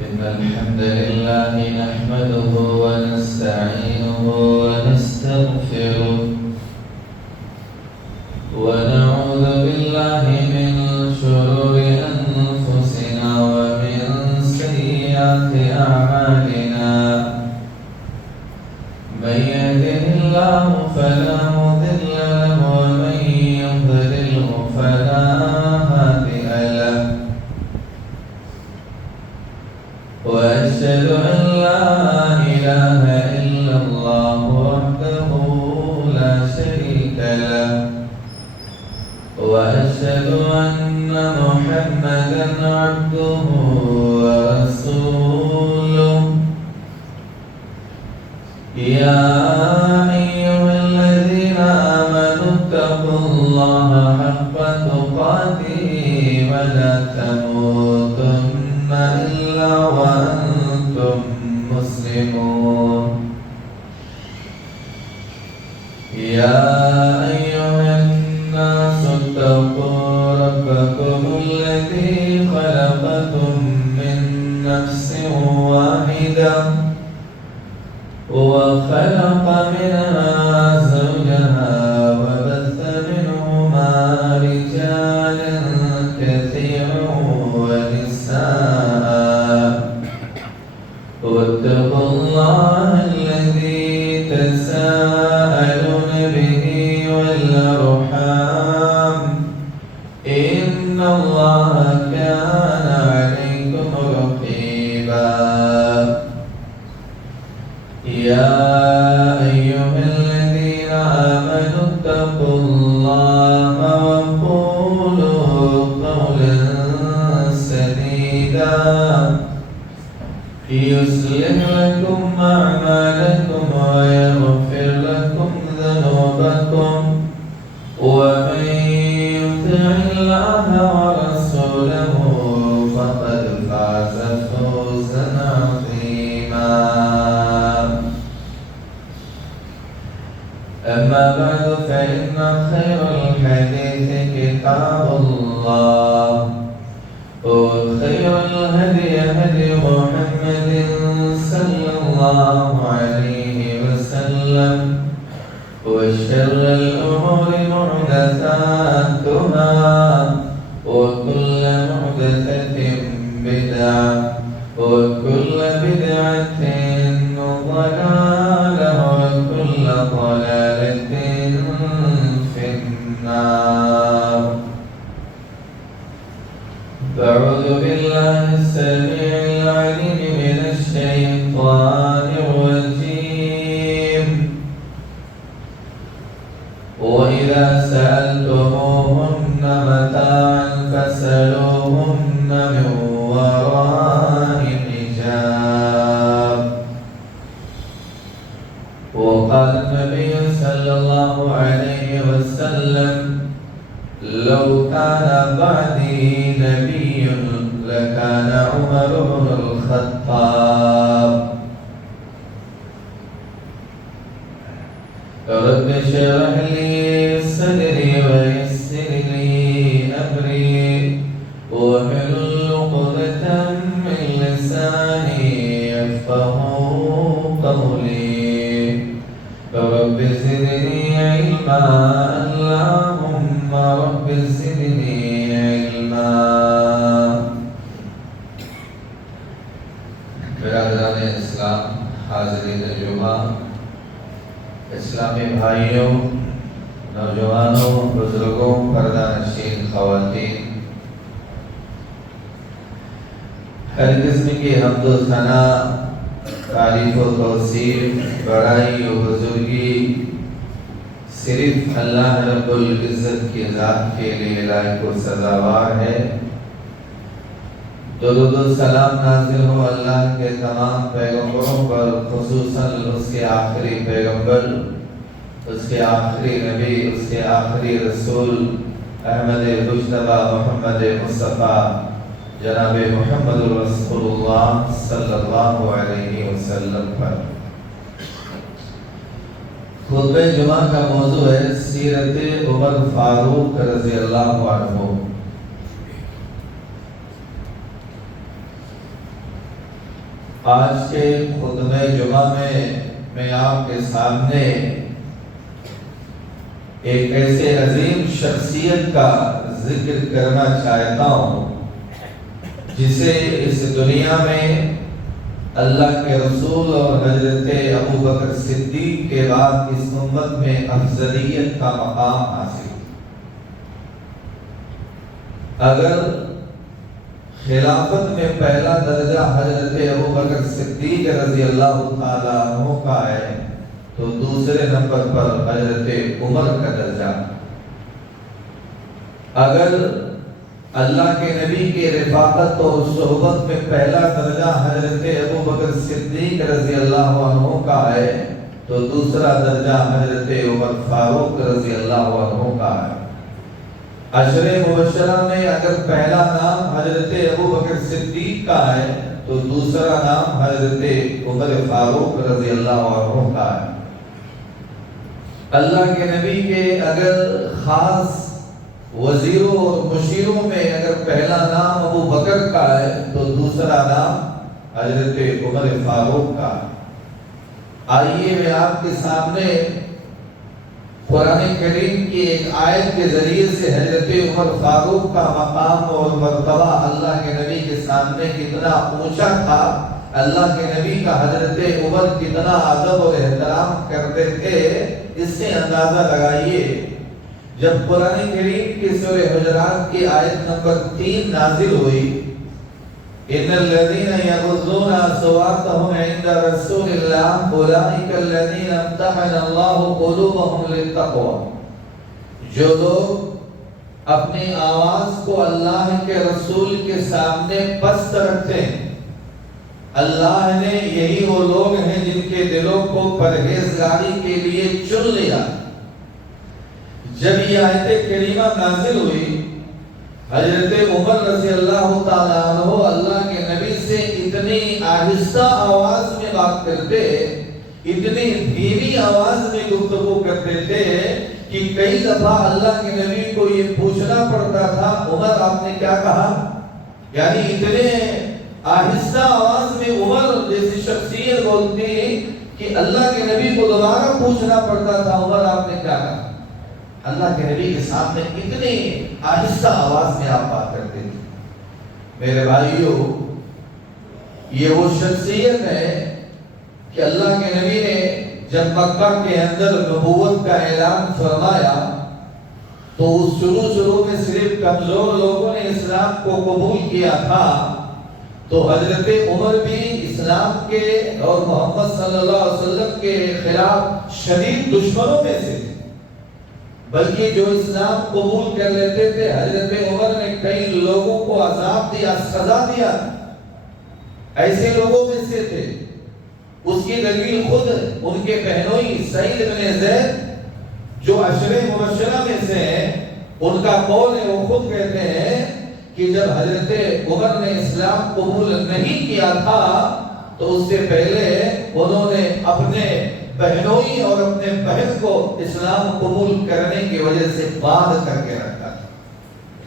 إن الحمد لله نحمده ونستعينه ونستغفره ونعوذ بالله من شرور أنفسنا ومن سيئات أعمالنا من يهده الله فلا مضل له ومن يضلله فلا هادي له وأشهد أن لا إله إلا الله وحده لا شريك له وأشهد أن محمدا عبده ورسوله يا أيها الذين آمنوا اتقوا الله حق تقاته ولا تموتن إلا وأنتم مسلمون يا أيها الناس اتقوا ربكم الذي خلقكم من نفس واحدة وخلق منها زوجها وبث منهما رجالا كثيرا ونساء واتقوا الله الذي تساءلون به والأرحام إن الله كان عليكم رقيبا يا أيها الذين آمنوا اتقوا الله وقولوا قولا سديدا يصلح لكم أعمالكم ويغفر لكم ذنوبكم ومن يطع الله ورسوله فقد فاز فوزا عظيما. أما بعد فإن خير الحديث كتاب الله وخير الهدي هدي محمد صلى الله عليه وسلم وشر الأمور محدثاتها وكل محدثة بدعة وكل بدعة ضلالة وكل ضلالة في النار. أعوذ بالله السميع العليم من الشيطان الرجيم. وإذا سألتموهن متاعا فاسألوهن من وراء حجاب. وقال النبي صلى الله عليه وسلم لو كان بعدي نبي لكان عمر بن الخطاب. رب اشرح لي صدري ويسر لي أمري واحلل عقدة من لساني يفقهوا قولي. رب زدني علما اللهم رب زدني علما. برادران اسلام، حاضرین جمعہ، اسلامی بھائیوں، نوجوانوں، بزرگوں، پردہ نشین خواتین، ہر قسم کی حمد و ثنا، تعریف و توصیف، بڑائی و بزرگی صرف اللہ رب العزت کی ذات کے لیے لائق و سزاوار ہے۔ درود و سلام نازل ہو اللہ کے تمام پیغمبروں پر، خصوصاً اس کے آخری پیغمبر، اس کے آخری نبی، اس کے آخری رسول احمد مجتبی محمد مصطفیٰ جناب محمد رسول اللہ صلی اللہ علیہ وسلم پر۔ خطبہ جمعہ کا موضوع ہے سیرت عمر فاروق رضی اللہ عنہ۔ آج کے خطبہ جمعہ میں آپ کے سامنے ایک ایسے عظیم شخصیت کا ذکر کرنا چاہتا ہوں جسے اس دنیا میں اللہ کے رسول اور حضرت ابو بکر صدیق کے بعد اس امت میں افضلیت کا مقام حاصل۔ اگر خلافت میں پہلا درجہ حضرت ابو بکر صدیق رضی اللہ تعالیٰ عنہ کا ہے تو دوسرے نمبر پر حضرت عمر کا درجہ۔ اگر اللہ کے نبی کے رفاقت اور صحبت میں پہلا درجہ حضرت ابو بکر صدیق رضی اللہ عنہ کا ہے تو دوسرا درجہ حضرت عمر فاروق رضی اللہ عنہ کا ہے۔ عشرے مبشرہ میں اگر پہلا نام حضرت ابو بکر صدیق کا ہے تو دوسرا نام حضرت عمر فاروق رضی اللہ عنہ کا ہے۔ اللہ کے نبی کے اگر خاص وزیروں اور مشیروں میں اگر پہلا نام ابو بکر کا ہے تو دوسرا نام حضرت عمر فاروق کا ہے۔ آئیے میں آپ کے سامنے قرآن کریم کی ایک آیت کے ذریعے سے حضرت عمر فاروق کا مقام اور مرتبہ اللہ کے نبی کے سامنے کتنا اونچا تھا، اللہ کے نبی کا حضرت عمر کتنا ادب اور احترام کرتے تھے، اس سے اندازہ لگائیے۔ جب قرآن کریم کی سورہ حجرات کی آیت نمبر 3 نازل ہوئی، ان الذين يغضون اصواتهم عند رسول الله اولئك الذين امتحن الله قلوبهم للتقوى، جو لوگ اپنی آواز کو اللہ کے رسول کے سامنے پست رکھتے ہیں اللہ نے یہی وہ لوگ ہیں جن کے دلوں کو پرہیزگاری کے لیے چن لیا۔ جب یہ آیت کریمہ نازل ہوئی، حضرت عمر رضی اللہ تعالیٰ عنہ اللہ کے نبی سے اتنی آہستہ آواز میں بات کرتے، اتنی دھیمی آواز میں گفتگو کرتے تھے کہ کئی دفعہ اللہ کے نبی کو یہ پوچھنا پڑتا تھا، عمر آپ نے کیا کہا؟ یعنی اتنے آہستہ آواز میں عمر جیسی شخصیت بولتی کہ اللہ کے نبی کو دوبارہ پوچھنا پڑتا تھا، عمر آپ نے کیا کہا؟ اللہ کے نبی کے سامنے اتنی آہستہ آواز میں آپ بات کرتے تھے۔ میرے بھائیوں، یہ وہ شخصیت ہے کہ اللہ کے نبی نے جب مکہ کے اندر نبوت کا اعلان فرمایا تو شروع میں صرف کمزور لوگوں نے اسلام کو قبول کیا تھا، تو حضرت عمر بھی اسلام کے اور محمد صلی اللہ علیہ وسلم کے خلاف شدید دشمنوں میں سے، بلکہ جو اسلام قبول کر لیتے تھے حضرت عمر نے کئی لوگوں کو عذاب دیا، سزا دیا، ایسے لوگوں میں سے تھے۔ اس کی دلیل خود ان کے بہنوئی سعید بن زید جو عشرہ مبشرہ میں سے ہیں، ان کا قول ہے، وہ خود کہتے ہیں کہ جب حضرت عمر نے اسلام قبول نہیں کیا تھا تو اس سے پہلے انہوں نے اپنے بہنوئی اور اپنے بہن کو اسلام قبول کرنے کی وجہ سے باندھ کر کے رکھا تھا۔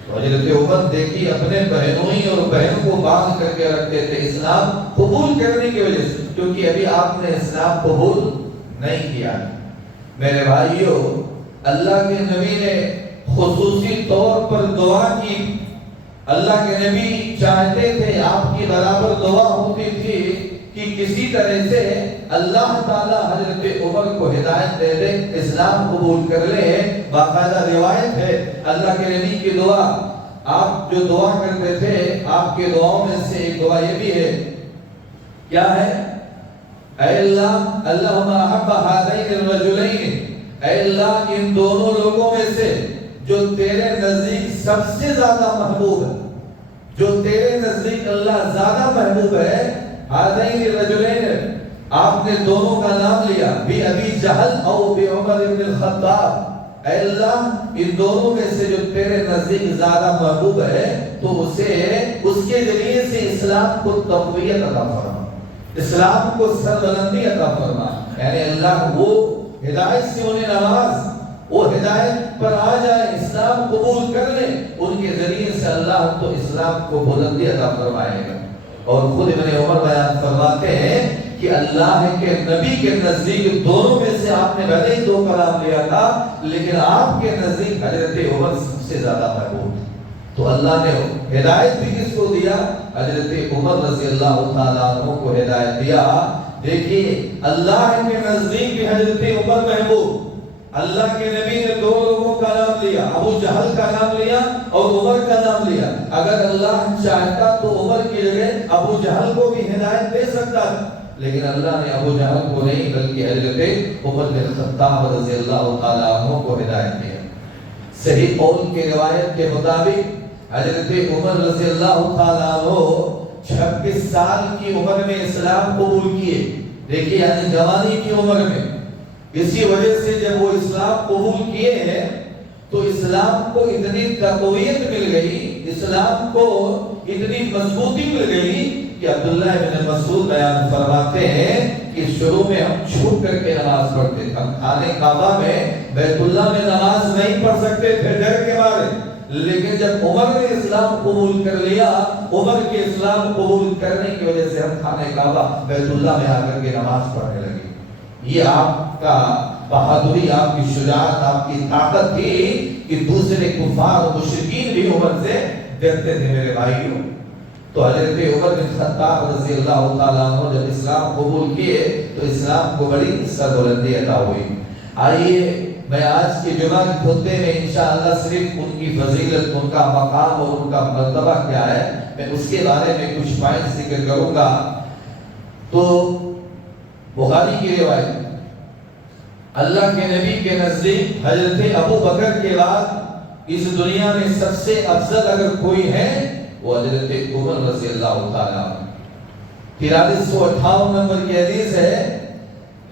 تو حضرت عمر دیکھیے اپنے بہنوئی اور بہن کو باندھ کر کے رکھتے تھے اسلام قبول کرنے کی وجہ سے، کیونکہ ابھی آپ نے اسلام قبول نہیں کیا۔ میرے بھائیوں، اللہ کے نبی نے خصوصی طور پر دعا کی۔ اللہ کے نبی چاہتے تھے، آپ کی برابر دعا ہوتی تھی کہ کسی طرح سے اللہ تعالیٰ حضرت عمر کو ہدایت دے دے، اسلام قبول کر لے۔ باقاعدہ روایت ہے اللہ کے نبی کی دعا، آپ جو دعا کرتے تھے آپ کے دعاؤں میں سے ایک دعا یہ بھی ہے، کیا ہے؟ اے اللہ اللہم احب ہذین الرجلین، اے اللہ ان دونوں لوگوں میں سے جو تیرے نزدیک سب سے زیادہ محبوب ہے، جو تیرے نزدیک اللہ زیادہ محبوب ہے، ہذین الرجلین، آپ نے دونوں کا نام لیا، بھی ابی جہل او بھی عمر بن الخطاب، اے اللہ ان دونوں میں سے جو تیرے نزدیک زیادہ محبوب ہے تو اس کے ذریعے سے اسلام کو تقویت عطا فرما، اسلام کو سربلندی عطا فرما۔ یعنی اللہ وہ ہدایت سے انہیں نواز، وہ ہدایت پر آ جائے، اسلام قبول کر لیں، ان کے ذریعے سے اللہ تو اسلام کو بلندی عطا فرمائے گا۔ اور خود ابن عمر بیان فرماتے ہیں کہ اللہ کے نبی کے نزدیک دونوں میں سے آپ نے بھلے ہی دو کلام لیا تھا، لیکن آپ کے نزدیک حضرت عمر سب سے زیادہ محبوب تھے۔ تو اللہ نے ہدایت بھی کس کو دیا؟ حضرت عمر رضی اللہ تعالیٰ عنہ کو ہدایت دیا۔ دیکھیے اللہ کے نزدیک بھی حضرت عمر محبوب۔ اللہ کے نبی نے دو لوگوں کا نام لیا، ابو جہل کا نام لیا اور عمر کا نام لیا۔ اگر اللہ چاہتا تو عمر کی جگہ ابو جہل کو بھی ہدایت دے سکتا تھا، لیکن اللہ نے ابو جہل کو نہیں بلکہ حضرت عمر بن الخطاب رضی اللہ تعالیٰ عنہ کو ہدایت دیا۔ صحیح قول کی روایت کے مطابق حضرت عمر رضی اللہ تعالیٰ عنہ 26 سال کی عمر میں اسلام قبول کیے۔ دیکھیے یعنی جوانی کی عمر میں، اسی وجہ سے جب وہ اسلام قبول کیے ہیں تو اسلام کو اتنی تقویت مل گئی، اسلام کو اتنی مضبوطی مل گئی کہ عبداللہ بن مسعود بیان فرماتے ہیں کہ شروع میں ہم چھپ کر کے نماز پڑھتے تھے، ہم خانہ کعبہ میں بیت اللہ میں نماز نہیں پڑھ سکتے تھے ڈر کے مارے، لیکن جب عمر نے اسلام قبول کر لیا، عمر کے اسلام قبول کرنے کی وجہ سے ہم خانہ کعبہ بیت اللہ میں آ کر کے نماز پڑھنے لگے۔ یہ آپ کا بہادری، آپ کی شجاعت، آپ کی طاقت تھی کہ دوسرے کفار و مشرکین بھی عمر سے ڈرتے تھے۔ میرے بھائیوں، تو حضرت عمر بن خطاب رضی اللہ تعالیٰ عنہ جب اسلام قبول کیے تو اسلام کو بڑی سربلندی عطا ہوئی۔ آئیے میں آج کے جمعہ کے خطبے میں انشاءاللہ صرف ان کی فضیلت، ان کا مقام اور ان کا مرتبہ کیا ہے، میں اس کے بارے میں کچھ پوائنٹ ذکر کروں گا۔ تو بخاری کی روایت، اللہ کے نبی کے نزدیک حضرت ابو بکر کے بعد اس دنیا میں سب سے افضل اگر کوئی ہے وہ حضرت عمر رضی اللہ تعالیٰ عنہ۔ 4358 نمبر کی حدیث ہے،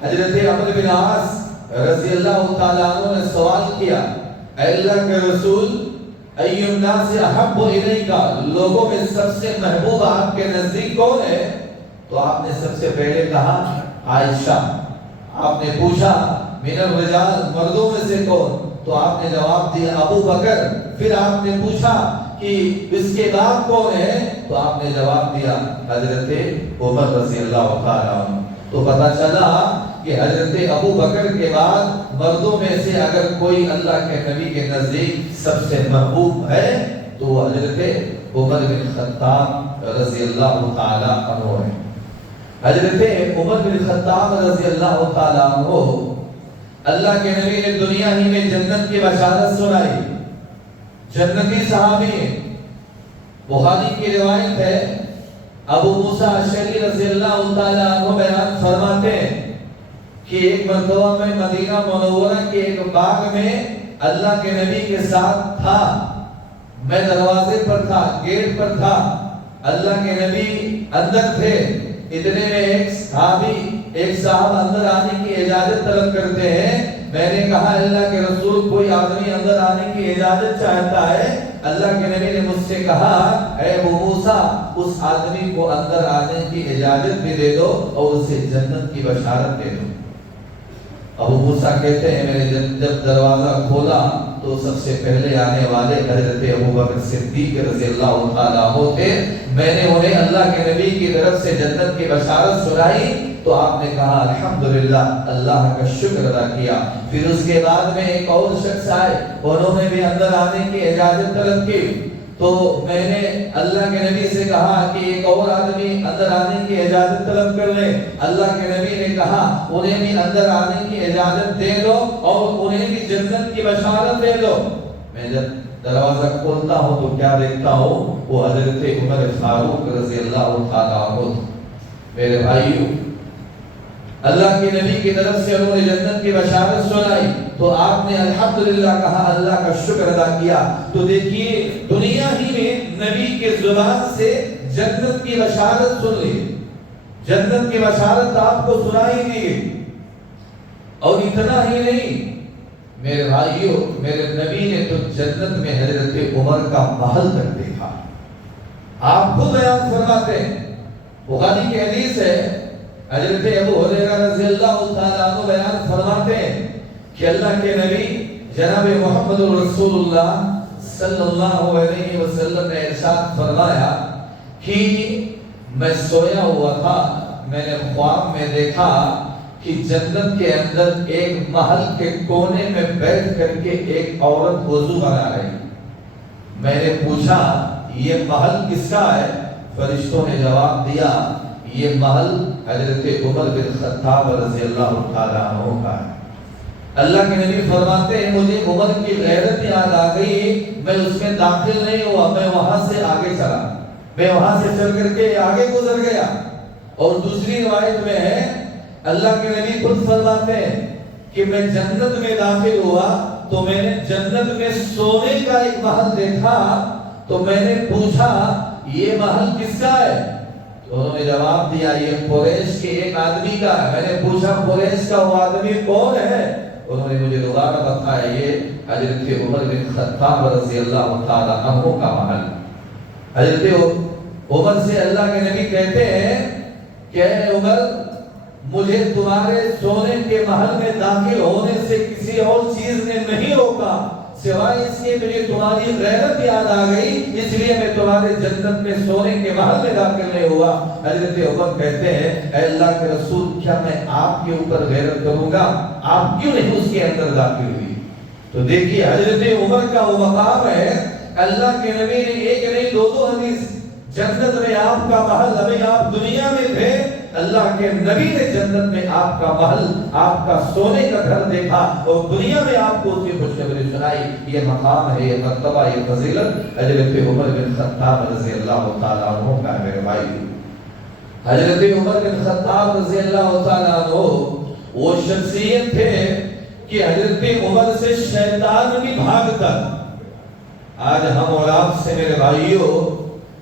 حضرت عمرو بن عاص رضی اللہ تعالیٰ عنہ نے سوال کیا، اے اللہ کے رسول، ای الناس احب الیک، لوگوں میں سب سے محبوب آپ کے نزدیک کون ہے؟ تو آپ نے سب سے پہلے کہا عائشہ۔ آپ نے پوچھا من الرجال، مردوں میں سے کون؟ تو آپ نے جواب دیا ابو بکر۔ پھر آپ نے پوچھا کہ اس کے بعد کون ہے؟ تو آپ نے جواب دیا حضرت عمر رضی اللہ تعالیٰ عنہ۔ تو پتہ چلا کہ حضرت ابو بکر کے بعد مردوں میں سے اگر کوئی اللہ کے نبی کے نزدیک سب سے محبوب ہے تو وہ حضرت عمر بن خطاب رضی اللہ تعالیٰ عنہ ہے۔ حضرت عمر بن خطاب رضی اللہ تعالیٰ عنہ، اللہ کے نبی نے دنیا ہی میں جنت کی بشارت سنائی، جنتی صحابی ہیں۔ بخاری کی روایت ہے، ابو موسیٰ اشعری رضی اللہ تعالیٰ عنہ بیان فرماتے ہیں کہ ایک مرتبہ میں مدینہ منورہ کے ایک باغ میں اللہ کے نبی کے ساتھ تھا، میں دروازے پر تھا، گیٹ پر تھا، اللہ کے نبی اندر تھے، اتنے میں ایک صاحب اندر آنے کی اجازت طلب کرتے ہیں۔ میں نے کہا اللہ کے رسول، کوئی آدمی اندر آنے کی اجازت چاہتا ہے۔ اللہ کے نبی نے مجھ سے کہا، اے ابو موسیٰ، اس آدمی کو اندر آنے کی اجازت بھی دے دو اور اسے جنت کی بشارت دے دو۔ ابو موسیٰ کہتے ہیں، میں نے جب دروازہ کھولا تو سب سے پہلے آنے والے حضرت ابو بکر صدیق رضی اللہ تعالیٰ عنہ تھے۔ میں نے انہیں اللہ کے نبی کی طرف سے جنت کی بشارت سنائی تو آپ نے کہا الحمدللہ، اللہ کا شکر ادا کیا۔ پھر اس کے بعد میں ایک اور شخص آئے، انہوں نے بھی اندر آنے کی اجازت طلب کی تو میں نے اللہ کے نبی سے کہا کہ ایک اور آدمی اندر آنے کی اجازت طلب کر لے۔ اللہ کے نبی نے کہا انہیں بھی اندر آنے کی اجازت دے دو اور انہیں بھی جنت کی بشارت دے دو۔ میں جب دروازہ کھولتا ہوں تو کیا دیکھتا ہوں؟ وہ حضرت عمر فاروق رضی اللہ تعالیٰ عنہ۔ میرے بھائیو، اللہ کے نبی کی طرف سے انہوں نے جنت کی بشارت سنائی تو آپ نے الحمدللہ کہا، اللہ کا شکر ادا کیا۔ تو دیکھیے، دنیا ہی میں نبی کے زبان سے جنت کی بشارت سن لی، جنت کی بشارت آپ کو سنائی دی۔ اور اتنا ہی نہیں میرے بھائیو، میرے نبی نے تو جنت میں حضرت عمر کا محل تک دیکھا۔ آپ خود بیان فرماتے ہیں، بخاری کی حدیث ہے، حضرت ابو ہریرہ رضی اللہ تعالیٰ عنہ بیان فرماتے ہیں کہ اللہ کے نبی جناب محمد رسول اللہ صلی اللہ علیہ وسلم نے ارشاد فرمایا کہ میں سویا ہوا تھا، میں نے خواب میں دیکھا کہ جنت کے اندر ایک محل کے کونے میں بیٹھ کر کے ایک عورت وضو بنا رہی۔ میں نے پوچھا یہ محل کس کا ہے؟ فرشتوں نے جواب دیا یہ محل حضرت عمر بن خطاب رضی اللہ تعالیٰ عنہ کا ہے۔ اللہ کے نبی فرماتے ہیں مجھے عمر کی غیرت یاد آ گئی، میں اس میں داخل نہیں ہوا، میں وہاں سے آگے چلا، میں وہاں سے چل کر کے آگے گزر گیا۔ اور دوسری روایت میں ہے اللہ کے نبی خود فرماتے ہیں کہ میں جنت میں داخل ہوا تو میں نے جنت میں سونے کا ایک محل دیکھا تو میں نے پوچھا یہ محل کس کا ہے؟ تو انہوں نے جواب دیا یہ قریش کے ایک آدمی کا ہے۔ میں نے پوچھا قریش کا وہ آدمی کون ہے؟ انہوں نے مجھے دوبارہ بتایا یہ حضرت عمر بن خطاب رضی اللہ تعالیٰ عنہ کا محل۔ حضرت عمر سے اللہ کے نبی کہتے ہیں کہ اے عمر مجھے تمہارے سونے کے محل میں داخل ہونے سے کسی اور چیز نے نہیں روکا سوائے اس کے مجھے تمہاری غیرت یاد آ گئی، اس لیے میں تمہارے جنت میں سونے کے محل میں داخل نہیں ہوا۔ حضرت عمر کہتے ہیں اے اللہ کے رسول کیا میں آپ کے اوپر غیرت کروں گا؟ آپ کیوں نہیں اس کے اندر داخل ہوئی؟ تو دیکھیے حضرت عمر کا وہ مقام ہے، اللہ کے نبی نے ایک نہیں دو حدیث، جنت میں آپ کا محل، ابھی آپ دنیا میں تھے، اللہ کے نبی نے جنت میں آپ کا محل، آپ کا سونے کا گھر دیکھا اور دنیا میں آپ کو اس کی خوشخبری سنائی۔ یہ مقام ہے، یہ مرتبہ، یہ فضیلت حضرت عمر بن خطاب رضی اللہ تعالیٰ عنہ کا ہے۔ میرے بھائی، حضرت عمر بن خطاب رضی اللہ تعالیٰ عنہ وہ شخصیت تھے کہ حضرت عمر سے شیطان بھی بھاگتا۔ آج ہم اور آپ سے میرے بھائیوں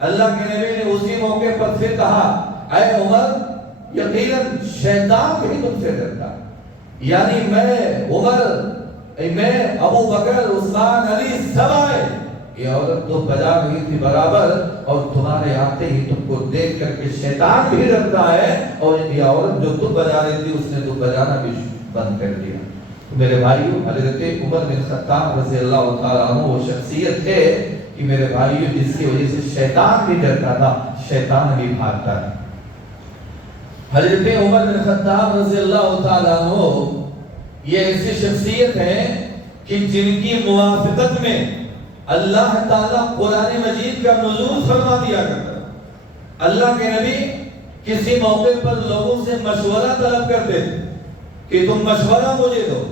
اللہ کے نبی نے اسی موقع پر پھر کہا اے عمر یقیناً شیطان بھی تم سے ڈرتا ہے، یعنی میں عمر، میں ابو بکر، عثمان، علی سب آئے، یہ عورت تو بجا رہی تھی برابر، اور تمہارے آتے ہی تم کو دیکھ کر کے شیطان بھی ڈرتا ہے، اور یہ عورت جو تم بجا رہی تھی اس نے تو بجانا بھی بند کر دیا۔ میرے بھائیو، حضرت عمر بن خطاب رضی اللہ تعالیٰ عنہ وہ شخصیت ہے کہ میرے بھائیو جس کی وجہ سے شیطان بھی ڈرتا تھا، شیطان بھی بھاگتا ہے۔ حضرت عمر بن خطاب رضی اللہ تعالیٰ عنہ یہ ایسی شخصیت ہے کہ جن کی موافقت میں اللہ تعالیٰ قرآن مجید کا نزول فرما دیا کرتا ہے۔ اللہ کے نبی کسی موقع پر لوگوں سے مشورہ طلب کرتے تھے کہ تم مشورہ مجھے دو،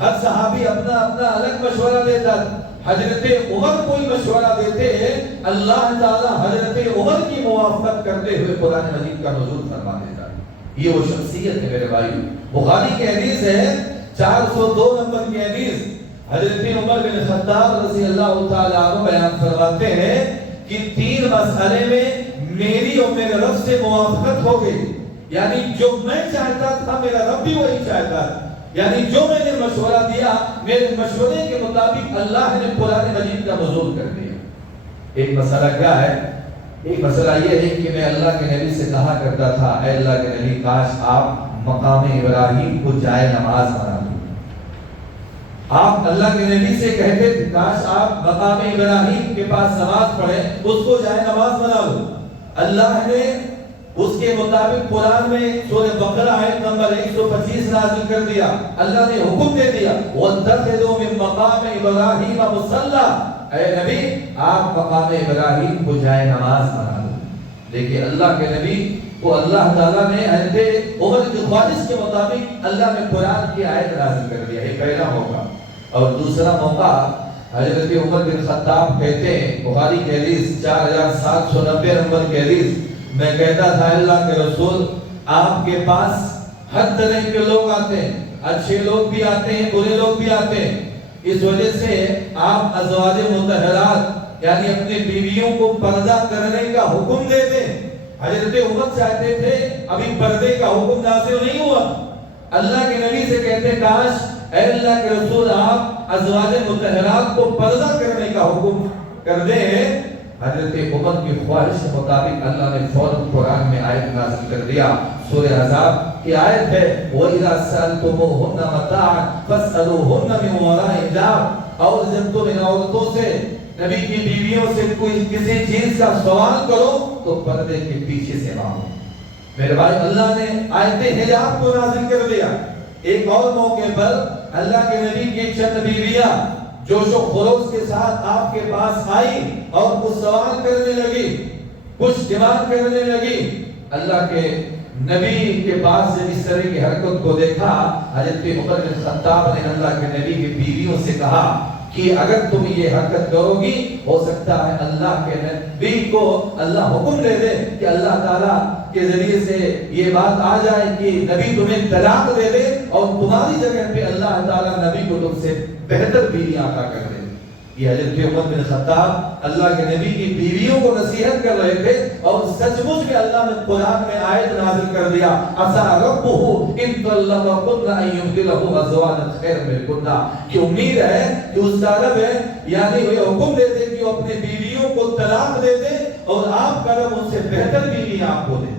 ہر صحابی اپنا اپنا الگ مشورہ دیتا تھا، حضرت عمر کوئی مشورہ دیتے ہیں، اللہ تعالیٰ حضرت عمر کی موافقت کرتے ہوئے قرآن مجید کا نزول فرما دیتا ہے۔ یہ وہ شخصیت ہے میرے بھائیو۔ بخاری کی حدیث ہے 402 نمبر کی حدیث، حضرت عمر بن خطاب رضی اللہ تعالیٰ عنہ بیان فرماتے ہیں کہ 3 مسئلے میں میری اور میرے رب سے موافقت ہو گئی، یعنی جو میں چاہتا تھا میرا رب بھی وہی چاہتا ہے، یعنی جو میں نے مشورہ دیا میرے مشورے کے مطابق اللہ نے قرآن مجید کا نزول کر دیا۔ ایک مسئلہ کیا ہے؟ ایک مسئلہ یہ ہے کہ میں اللہ کے نبی سے کہا کرتا تھا اے اللہ کے نبی کاش آپ مقام ابراہیم کو جائے نماز بنا دو۔ آپ اللہ کے نبی سے کہتے تھے کاش آپ مقام ابراہیم کے پاس نماز پڑھیں، اس کو جائے نماز بنا دو۔ اللہ نے اس کے مطابق قرآن میں سورہ بقرہ آیت نمبر 125 نازل کر دیا۔ اللہ نے حکم دے دیا وَاتَّخِذُوا مِن مَّقَامِ إِبْرَاهِيمَ مُصَلًّى، اے نبی آپ مقام ابراہیم کو جائے نماز بنا دو۔ دیکھیں اللہ کے نبی کو اللہ تعالیٰ نے حضرت عمر کی خواہش کے مطابق اللہ نے قرآن کی آیت نازل کر دیا۔ یہ پہلا موقع۔ اور دوسرا موقع حضرت عمر بن خطاب کہتے ہیں، بخاری کی حدیث 4790 نمبر کی حدیث، میں کہتا تھا اللہ کے رسول آپ کے پاس ہر طرح کے لوگ آتے ہیں، اچھے لوگ بھی آتے ہیں، برے لوگ بھی آتے ہیں، اس وجہ سے آپ ازواج مطہرات یعنی اپنی بیویوں کو پردہ کرنے کا حکم دے دیں۔ حضرت عمر چاہتے تھے ابھی پردے کا حکم نازل نہیں ہوا، اللہ کے نبی سے کہتے کاش اے اللہ کے رسول آپ ازواج مطہرات کو پردہ کرنے کا حکم کر دیں۔ حضرت عمر کی خواہش کے مطابق اللہ نے فوراً قرآن میں آیت نازل کر دیا۔ سورہ احزاب کی آیت ہے وَإِذَا سَأَلْتُمُوهُنَّ مَتَاعًا فَاسْأَلُوهُنَّ مِن وَرَاءِ حِجَابٍ، اور جب تم ان عورتوں سے نبی کی بیویوں سے کوئی کسی چیز کا سوال کرو تو پردے کے پیچھے سے مانگو۔ میرے بھائی اللہ نے آیت حجاب کو نازل کر دیا۔ ایک اور موقع پر اللہ کے نبی کی چند بیویاں جوش و خروش کے ساتھ آپ کے پاس آئی اور کچھ سوال کرنے لگی، کچھ ڈیمانڈ کرنے لگی۔ اللہ کے نبی کے پاس جب اس طرح کی حرکت کو دیکھا، حضرت عمر بن خطاب نے اللہ کے نبی کی بیویوں سے کہا کہ اگر تم یہ حرکت کرو گی ہو سکتا ہے اللہ کے نبی کو اللہ حکم دے دے کہ اللہ تعالیٰ کے ذریعے سے یہ بات آ جائے کہ نبی تمہیں طلاق دے دے اور تمہاری جگہ پہ اللہ تعالیٰ نبی کو تم سے بہتر بیوی عطا کر دے۔ یہ حضرت عمر بن خطاب اللہ کے نبی کی بیویوں کو نصیحت کر رہے تھے، اور سچ مچ میں اللہ نے قرآن میں آیت نازل کر دیا عسیٰ ربہ ان طلقکن ان یبدلہ ازواجا خیرا منکن، کہ امید ہے کہ اس کا رب ہے یعنی وہ حکم دے دے کہ وہ اپنی بیویوں کو طلاق دے دے اور آپ کا رب ان سے بہتر بیوی آپ کو دے۔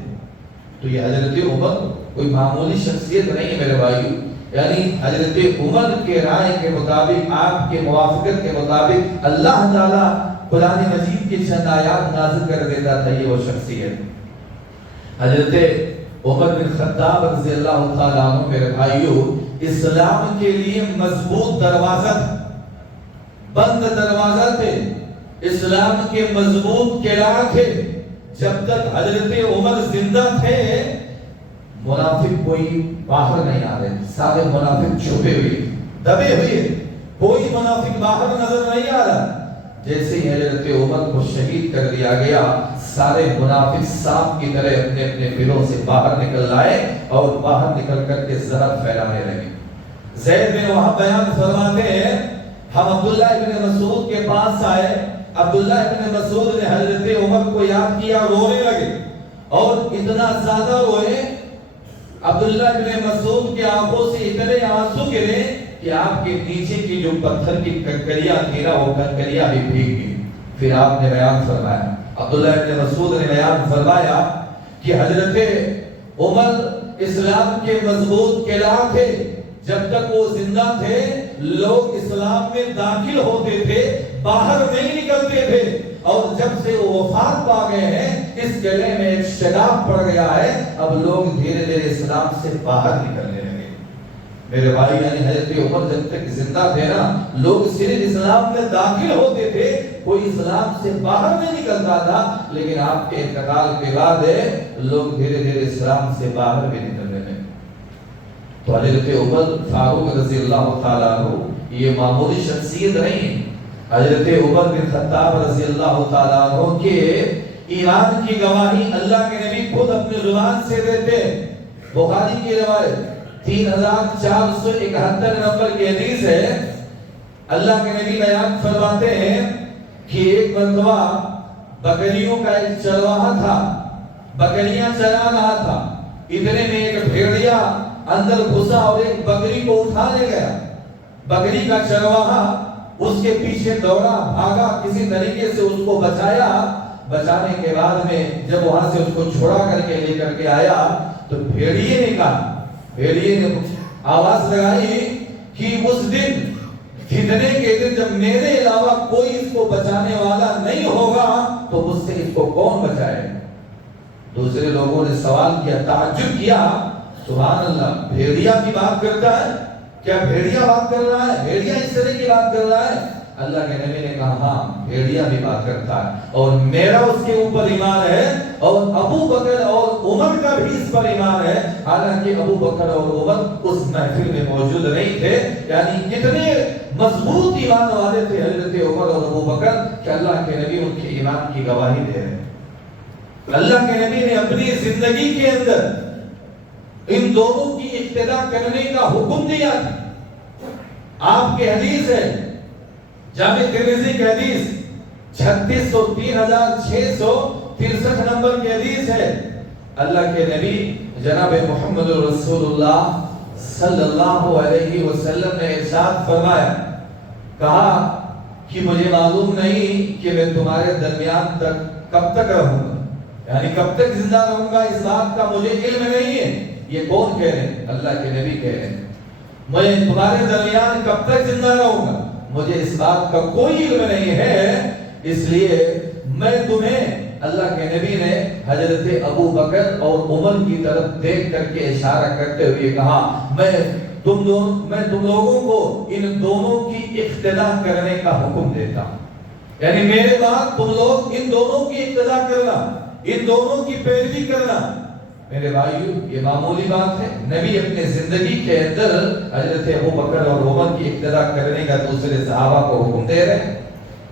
تو یہ حضرت عمر کوئی معمولی شخصیت نہیں ہے میرے بھائیو، یعنی حضرت عمر کے رائے کے مطابق آپ کے موافقت کے مطابق اللہ تعالیٰ قرآن مجید کی چند آیات نازل کر دیتا تھا۔ یہ وہ شخصیت حضرت عمر بن خطاب رضی اللہ تعالیٰ عنہ میرے بھائیو اسلام کے لیے مضبوط دروازہ، بند دروازہ تھے، اسلام کے مضبوط قلعہ تھے۔ جب تک حضرت عمر زندہ تھے منافق کوئی باہر نہیں آ رہے، سارے منافق چھپے ہوئے دبے ہوئے، کوئی منافق باہر نظر نہیں آ رہا۔ جیسے ہی حضرت عمر کو شہید کر دیا گیا سارے منافق سانپ کی طرح اپنے اپنے گھروں سے باہر نکل آئے اور باہر نکل کر کے زہر پھیلانے لگے۔ زید بن وہب بیان فرماتے ہیں ہم عبداللہ ابن مسعود کے پاس آئے، عبداللہ ابن مسعود نے حضرت عمر کو یاد کیا، رونے لگے اور اتنا زیادہ روئے، عبداللہ ابن مسعود کی آنکھوں سے اتنے آنسو گرے کہ آپ کے نیچے کی جو پتھر کی کنکریاں تھی نا وہ کنکریاں بھی بھیگ گئی۔ پھر آپ نے بیان فرمایا، عبداللہ ابن مسعود نے بیان فرمایا کہ حضرت عمر اسلام کے مضبوط قلعہ تھے، جب تک وہ زندہ تھے لوگ اسلام میں داخل ہوتے تھے، باہر نہیں نکلتے تھے، اور جب سے وہ وفات پا گئے ہیں اس قلعے میں ایک شگاف پڑ گیا ہے، اب لوگ دھیرے دھیرے اسلام سے باہر نکلنے لگے۔ میرے بھائی یعنی حضرت عمر جب تک زندہ تھے نا لوگ صرف اسلام میں داخل ہوتے تھے، کوئی اسلام سے باہر نہیں نکلتا تھا، لیکن آپ کے انتقال کے بعد لوگ دھیرے دھیرے اسلام سے باہر بھی نکلنے لگے۔ تو حضرت عمر فاروق رضی اللہ تعالیٰ عنہ یہ معمولی شخصیت نہیں، حضرت عمر بن خطاب رضی اللہ تعالیٰ عنہ کے ایمان کی گواہی اللہ کے نبی خود اپنی زبان سے دیتے۔ بخاری کی روایت 3471 نمبر کی حدیث ہے، اللہ کے نبی بیان فرماتے ہیں کہ ایک مرتبہ بکریوں کا ایک چرواہا تھا، بکریاں چرا رہا تھا، اتنے میں ایک بھیڑیا اندر گھسا اور ایک بکری کو اٹھا لے گیا۔ بکری کا چرواہا اس کے پیچھے دوڑا، بھاگا، کسی طریقے سے اس کو بچایا۔ بچانے کے بعد میں جب وہاں سے اس کو چھوڑا کر کے لے کر کے آیا تو بھیڑیے نے کہا، بھیڑیے نے آواز لگائی کہ اس دن فتنے کے دن جب میرے علاوہ کوئی اس کو بچانے والا نہیں ہوگا تو مجھ سے اس کو کون بچائے؟ دوسرے لوگوں نے سوال کیا، تعجب کیا، سبحان اللہ، بھیڑیا کی بات کرتا ہے؟ کیا بھیڑیا بات کر رہا ہے؟ بھیڑیا اس طرح کی بات کر رہا ہے؟ اللہ کے نبی نے کہا ہاں بھیڑیا بھی بات کرتا ہے، اور میرا اس کے اوپر ایمان ہے، اور ابو بکر اور عمر کا بھی اس پر ایمان ہے، حالانکہ ابو بکر اور عمر اس محفل میں موجود نہیں تھے۔ یعنی کتنے مضبوط ایمان والے تھے حضرت عمر اور ابو بکر کہ اللہ کے نبی ان کے ایمان کی گواہی دے رہے ہیں۔ اللہ کے نبی نے اپنی زندگی کے اندر ان دونوں کی اقتدا کرنے کا حکم دیا تھا۔ آپ کی حدیث ہے جامع ترمذی کی حدیث 36,3663 نمبر کی حدیث ہے، اللہ کے نبی جناب محمد رسول اللہ صلی اللہ علیہ وسلم نے ارشاد فرمایا، کہا کہ مجھے معلوم نہیں کہ میں تمہارے درمیان تک کب تک رہوں گا، یعنی کب تک زندہ رہوں گا اس بات کا مجھے علم نہیں ہے۔ یہ کون کہہ رہے ہیں؟ اللہ کے نبی کہہ رہے ہیں میں تمہارے درمیان کب تک زندہ رہوں گا مجھے اس بات کا کوئی علم نہیں ہے، اس لیے میں تمہیں، اللہ کے نبی نے حضرت ابو بکر اور عمر کی طرف دیکھ کر کے اشارہ کرتے ہوئے کہا میں تم لوگوں کو ان دونوں کی اقتدا کرنے کا حکم دیتا ہوں، یعنی میرے بعد تم لوگ ان دونوں کی اقتدا کرنا، ان دونوں کی پیروی کرنا۔ میرے بھائیو یہ معمولی بات ہے، نبی اپنے زندگی کے اندر حضرت ابو بکر اور عمر کی اقتدا کرنے کا دوسرے صحابہ کو حکم دے رہے ہیں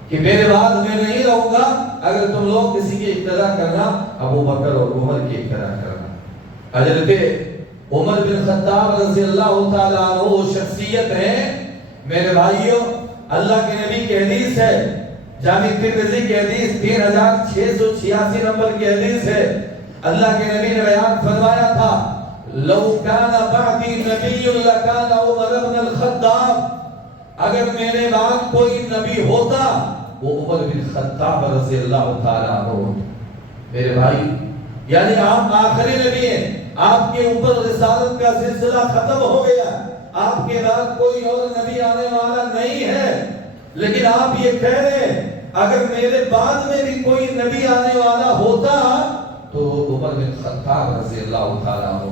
کہ میرے بعد میں نہیں رہوں گا، اگر تم لوگ کسی کی اقتدا کرنا ابو بکر اور عمر کی اقتدا کرنا۔ حضرت عمر بن خطاب رضی اللہ تعالیٰ عنہ وہ شخصیت ہے میرے بھائیو، اللہ کے نبی کی حدیث ہے، جامع ترمذی کی حدیث 3686 نمبر کی حدیث ہے، اللہ کے نبی نے بیان فرمایا تھا لو کان بعدی نبی لکان عمر بن الخطاب، اگر میرے بعد کوئی نبی ہوتا وہ عمر بن خطاب رضی اللہ تعالیٰ عنہ۔ میرے بھائی یعنی آپ آخری نبی ہیں، آپ کے اوپر رسالت کا سلسلہ ختم ہو گیا، آپ کے بعد کوئی اور نبی آنے والا نہیں ہے، لیکن آپ یہ کہہ رہے ہیں اگر میرے بعد میں بھی کوئی نبی آنے والا ہوتا تو عمر بن خطاب رضی اللہ تعالیٰ عنہ،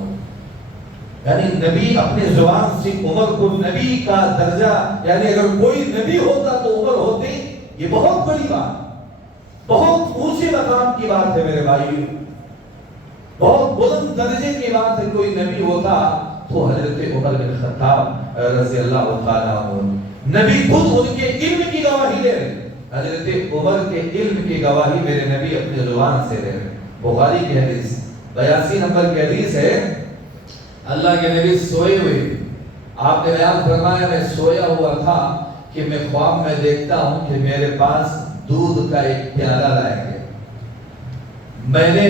یعنی نبی اپنے زبان سے عمر کو نبی کا درجہ، یعنی اگر کوئی نبی ہوتا تو عمر ہوتے، یہ بہت بڑی بات، بہت اونچے مقام کی بات ہے میرے بھائیو، بہت بلند درجے کی بات ہے، کوئی نبی ہوتا تو حضرت عمر بن خطاب رضی اللہ تعالیٰ عنہ۔ نبی خود ان کے علم کی گواہی دے رہے، حضرت عمر کے علم کی گواہی میرے نبی اپنے زبان سے دے رہے۔ بخاری کی حدیث 82 نمبر کی حدیث ہے، اللہ کے نبی سوئے ہوئے، آپ نے بیان فرمایا میں سویا ہوا تھا کہ میں خواب میں دیکھتا ہوں کہ میرے پاس دودھ کا ایک پیالہ لائیں گے. میں نے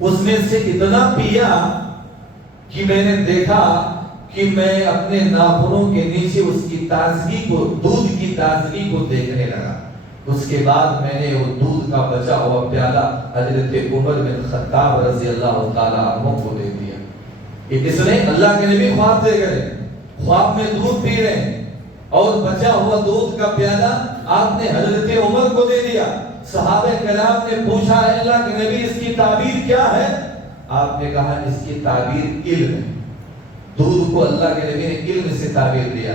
اس میں سے اتنا پیا کہ میں نے دیکھا کہ میں اپنے ناخنوں کے نیچے اس کی تازگی کو، دودھ کی تازگی کو دیکھنے لگا. اس کے بعد میں نے وہ دودھ کا بچا ہوا پیالہ حضرت عمر بن خطاب رضی اللہ تعالیٰ عنہ کو دے دیا. اس نے اللہ کے نبی خواب دے گئے، خواب میں دودھ پی رہے ہیں اور بچا ہوا دودھ کا پیالہ آپ نے حضرت عمر کو دے دیا. صحابہ کرام نے پوچھا اے اللہ کے نبی اس کی تعبیر کیا ہے؟ آپ نے کہا اس کی تعبیر علم ہے. دودھ کو اللہ کے نبی نے علم سے تعبیر دیا،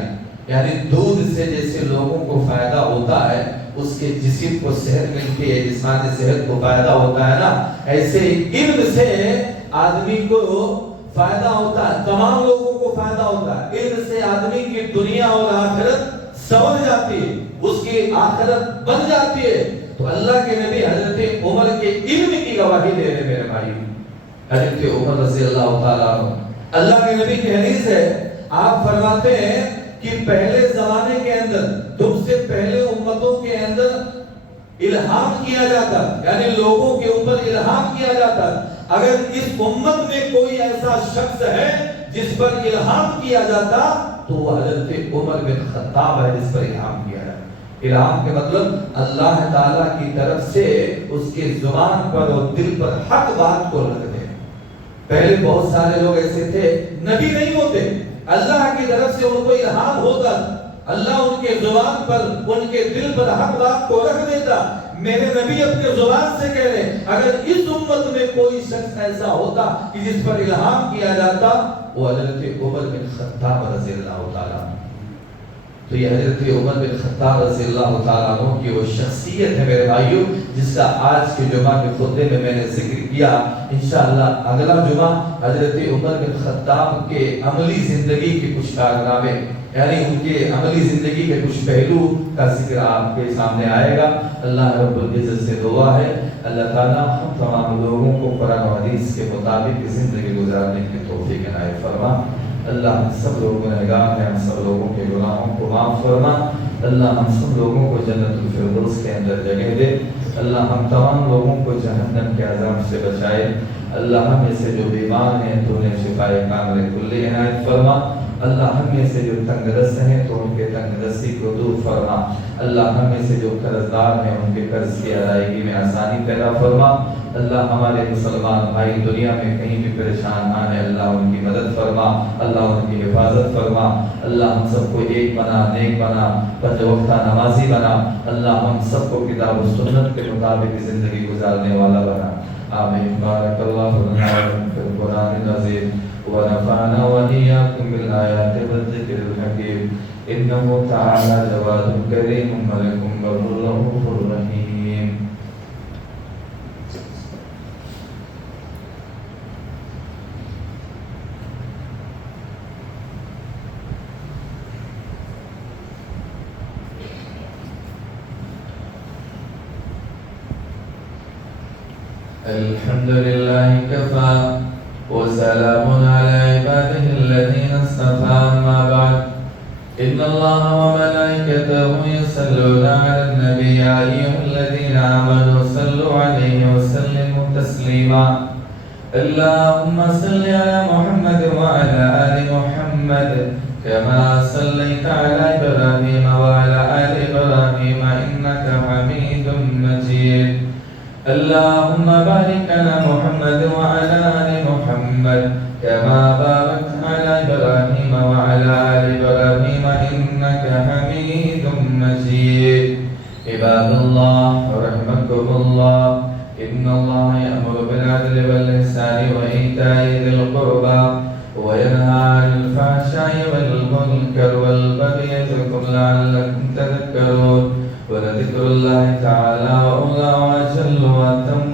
یعنی دودھ سے جیسے لوگوں کو فائدہ ہوتا ہے، اس کے جسم کو صحت ملتی ہے، جسمانی صحت کو فائدہ ہوتا ہے نا، ایسے علم سے آدمی کو فائدہ ہوتا ہے، تمام لوگوں کو فائدہ ہوتا ہے. علم سے آدمی کی دنیا اور آخرت سنور جاتی ہے، اس کی آخرت بن جاتی ہے. تو اللہ کے نبی حضرت عمر کے علم کی گواہی دے رہے میرے بھائی. حضرت عمر رضی اللہ تعالیٰ عنہ، اللہ کے نبی کی حدیث ہے، آپ فرماتے ہیں کہ پہلے زمانے کے اندر، تم سے پہلے امتوں کے اندر الہام کیا جاتا، یعنی لوگوں کے اوپر الہام کیا جاتا. اگر اس امت میں کوئی ایسا شخص ہے جس پر الہام کیا جاتا تو وہ حضرت عمر بن خطاب ہے جس پر الہام کیا جاتا. الہام کے مطلب اللہ تعالیٰ کی طرف سے اس کے زبان پر اور دل پر حق بات کو رکھ دے. پہلے بہت سارے لوگ ایسے تھے، نبی نہیں ہوتے، اللہ کی طرف سے ان کو الہام ہوتا، اللہ ان کے زبان پر، ان کے دل پر حق بات کو رکھ دیتا. میرے نبی اپنے زبان سے کہہ رہے اگر اس امت میں کوئی شخص ایسا ہوتا کہ جس پر الہام کیا جاتا وہ حضرت عمر بن خطاب رضی اللہ تعالیٰ. تو یہ حضرت عمر بن خطاب رضی اللہ تعالیٰ عنہ کی وہ شخصیت ہے میرے بھائیوں جس کا آج کے جمعہ کے خطبے میں میں نے ذکر کیا. انشاءاللہ اگلا جمعہ حضرت عمر بن خطاب کے عملی زندگی کے کچھ کارنامے، یعنی ان کے عملی زندگی کے کچھ پہلو کا ذکر آپ کے سامنے آئے گا. اللہ رب العزت سے دعا ہے اللہ تعالیٰ ہم تمام لوگوں کو قرآن و حدیث کے مطابق زندگی گزارنے کی توفیق عنایت فرما. اللہ ہم سب لوگوں کو نگاہ ہے، ہم سب لوگوں کے گناہوں کو معاف فرما. اللہ ہم سب لوگوں کو جنت الفردوس کے اندر جگہ دے. اللہ ہم تمام لوگوں کو جہنم کے عذاب سے بچائے. اللہ ہم میں سے جو بیمار ہیں تو انہیں شفائے کامل کلی عنایت فرما. اللہ ہم میں سے جو تنگ دست ہیں تو ان کے تنگ دستی کو دور فرما. اللہ ہم میں سے جو قرض دار ہیں ان کے قرض کی ادائیگی میں آسانی پیدا فرما. اللہ ہمارے مسلمان بھائی دنیا میں کہیں بھی پریشان نہ ہیں، اللہ ان کی مدد فرما، اللہ ان کی حفاظت فرما. اللہ ہم سب کو ایک بنا، نیک بنا، پنج وقتہ نمازی بنا. اللہ ہم سب کو کتاب و سنت کے مطابق زندگی گزارنے والا بنا. آمین. بارک اللہ لنا ولکم فی القرآن العظیم ونفعنا وإياكم بالآيات والذكر الحكيم إنه تعالى جواد كريم ملك بر رؤوف رحيم. الحمد لله كفى وسلام على عباده الذين اصطفى. أما بعد إن الله وملائكته يصلون على النبي يا أيها الذين آمنوا صلوا عليه وسلموا تسليما. اللهم صل على محمد وعلى آل محمد كما صليت على إبراهيم وعلى آل إبراهيم إنك حميد مجيد. اللهم بارك على محمد وعلى آل محمد كما باركت على إبراهيم وعلى آل إبراهيم إنك حميد مجيد. عباد الله رحمكم الله إن الله يأمر بالعدل والإحسان وإيتاء ذي القربى وينهى عن الفحشاء والمنكر والبغي يعظكم لعلكم تذكرون. ولذكر الله تعالى أعلى وأجل وأتم